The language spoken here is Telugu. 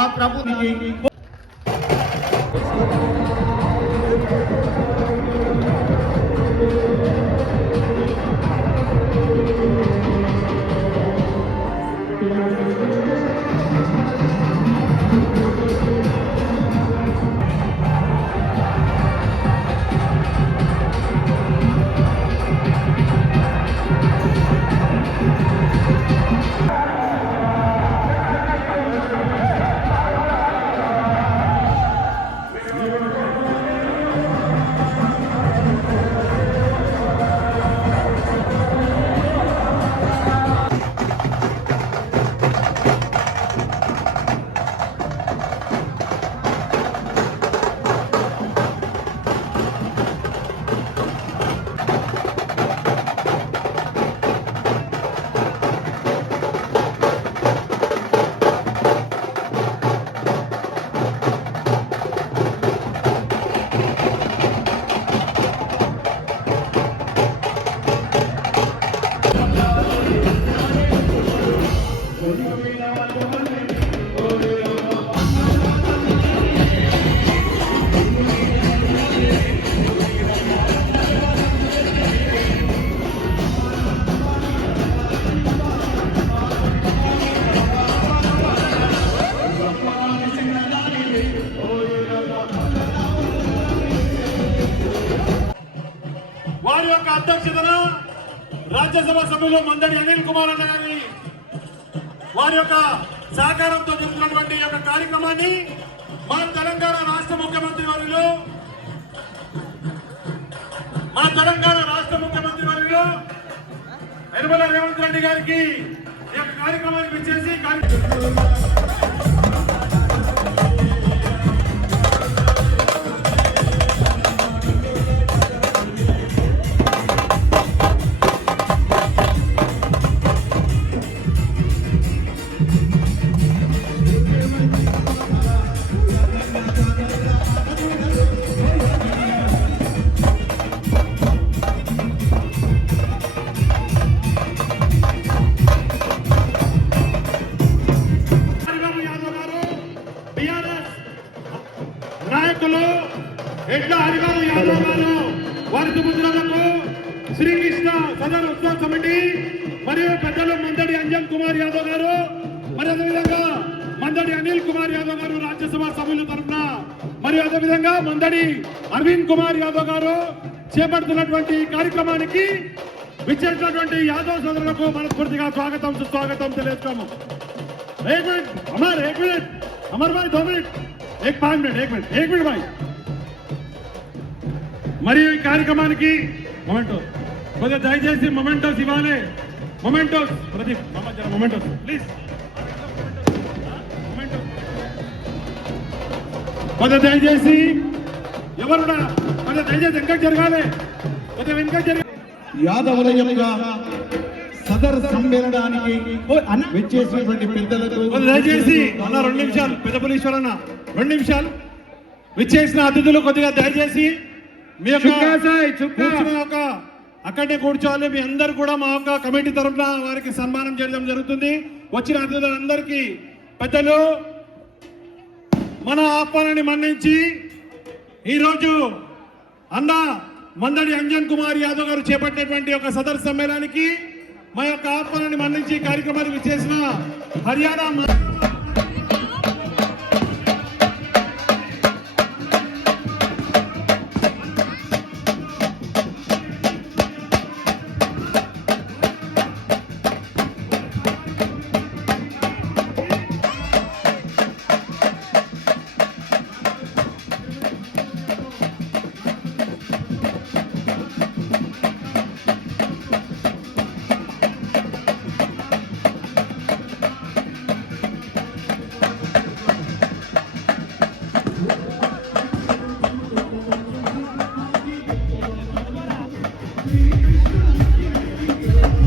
ఆ ప్రభుత్వానికి వారి యొక్క అధ్యక్షతన రాజ్యసభ సభ్యులు మందడి అనిల్ కుమార్ అన్న గారి వారి యొక్క సహకారంతో జరుగుతున్నటువంటి ఈ యొక్క కార్యక్రమాన్ని మన తెలంగాణ రాష్ట్ర ముఖ్యమంత్రి వర్యులు యనమల రేవంత్ రెడ్డి గారికి ఈ యొక్క కార్యక్రమానికి ఇచ్చేసి నాయకులు ఎడ్ల హరిబాబు యాదవ్ గారు వారి సుపుత్రులకు శ్రీకృష్ణ సదర్ ఉత్సవ కమిటీ మరియు పెద్దలు మందడి అంజన్ కుమార్ యాదవ్ గారు మరి అదేవిధంగా మందడి అనిల్ కుమార్ యాదవ్ గారు రాజ్యసభ సభ్యుల తరఫున మరియు అదేవిధంగా మందడి అరవింద్ కుమార్ యాదవ్ గారు చేపడుతున్నటువంటి కార్యక్రమానికి విచ్చేసినటువంటి యాదవ్ సోదరులకు మనస్ఫూర్తిగా స్వాగతం సుస్వాగతం తెలియజేస్తాము. एक मिनट अमर भाई 2 मिनट एक 5 मिनट एक मिनट भाई మరియు ఈ కార్యక్రమానికి మొమెంటోస్ కొద్దిగా దయచేసి మొమెంటోస్ ఇవ్వాలి. మొమెంటోస్ ప్రదీప్ మొమెంటోస్ ప్లీజ్ కొద్దిగా దయచేసి ఎవరు కొద్దిగా దయచేసి వెనక జరగాలి. కొద్దిగా వెనక జరగాలి. యాదవుల యొక్క సదర్ సమ్మేళనానికి విచ్చేసినటువంటి పెద్దలకు దయచేసి అన్న 2 నిమిషాలు పెద్దపల్లీశ్వర్ అన్న 2 నిమిషాలు విచ్చేసిన అతిథులు కొద్దిగా దయచేసి మీ యొక్క అక్కడే కూర్చోవాలి. మీ అందరు కూడా మా యొక్క కమిటీ తరఫున వారికి సన్మానం చేయడం జరుగుతుంది. వచ్చిన అతిథులందరికీ పెద్దలు మన ఆహ్వానాన్ని మన్నించి ఈరోజు అన్న మందడి అంజన్ కుమార్ యాదవ్ గారు చేపట్టినటువంటి ఒక సదర్ సమ్మేళనానికి మా యొక్క ఆహ్వానాన్ని మన్నించి కార్యక్రమానికి చేసిన హర్యానా